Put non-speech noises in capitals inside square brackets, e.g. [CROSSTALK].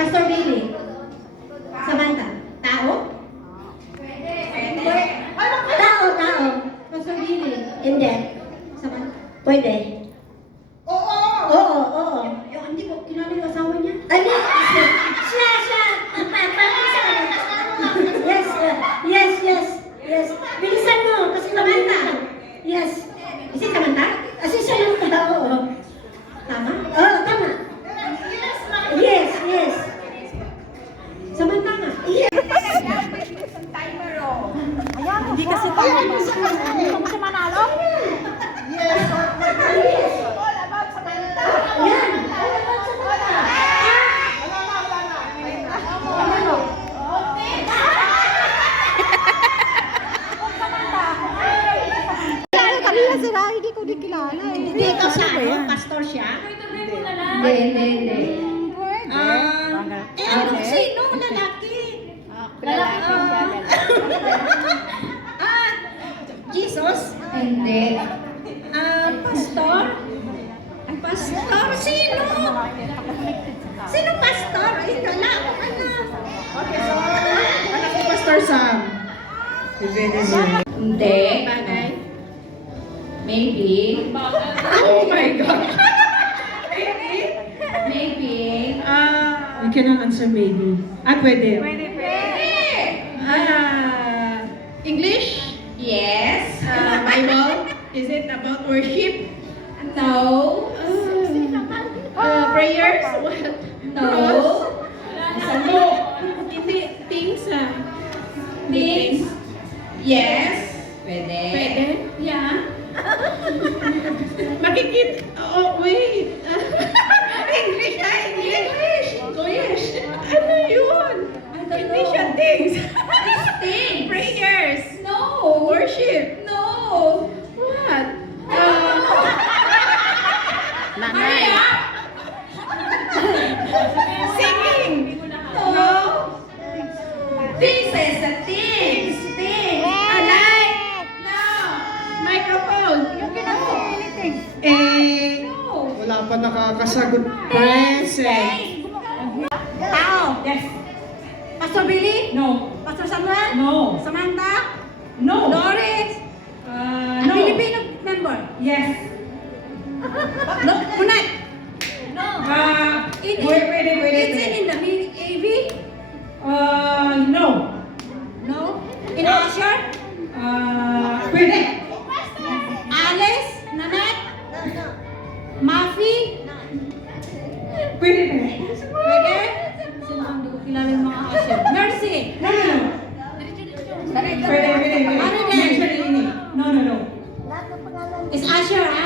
Pastor Billy. Samantha. Tao? Pwede. Ano Pwede. Tao, tao. Pastor Billy. Hindi. Samantha. Pwede. Oo. Oo, oo. Yung hindi ko, kinala yung asawa niya. Ano? Hindi kasi tayo. Hindi mo siya manalo? Yan. Kilala kami na sila, hindi ko di kilala. Hindi ikaw siya, ano? Pastor siya? Hindi, hindi, hindi. Ah, eh, ano, sino? Lalaki. Lalaki siya, Ah, [LAUGHS] Jesus? Hindi. Ah, pastor? Pastor? Sino? Sino pastor? Wala ako, ano? Anak ko, Pastor Sam. Venezuela. Hindi. Bagay. Maybe. [LAUGHS] Oh my God. Maybe. Ah, you cannot answer maybe. Ah, pwede. Ah, English? Yes. Is it about worship? No. Ah, prayers? What? No. No. Hindi, things ah. Things. Yes. Pwede. Pwede? Yeah. [LAUGHS] Makikit... Oh, wait. Nakakasagot. Present. Tao. Yes. Pastor Billy? No. Pastor Samuel? No. Samantha? No. Doris? Uh, no. Filipino member? Yes. No. Munay? No. Ah, It wait, wait, Pwede, pwede. Pwede? Sino ang hindi ko kilala yung mga Usher? Mercy? No, no, no. Pwede, pwede, pwede. Ano din? No, no, no. Is Usher, ah?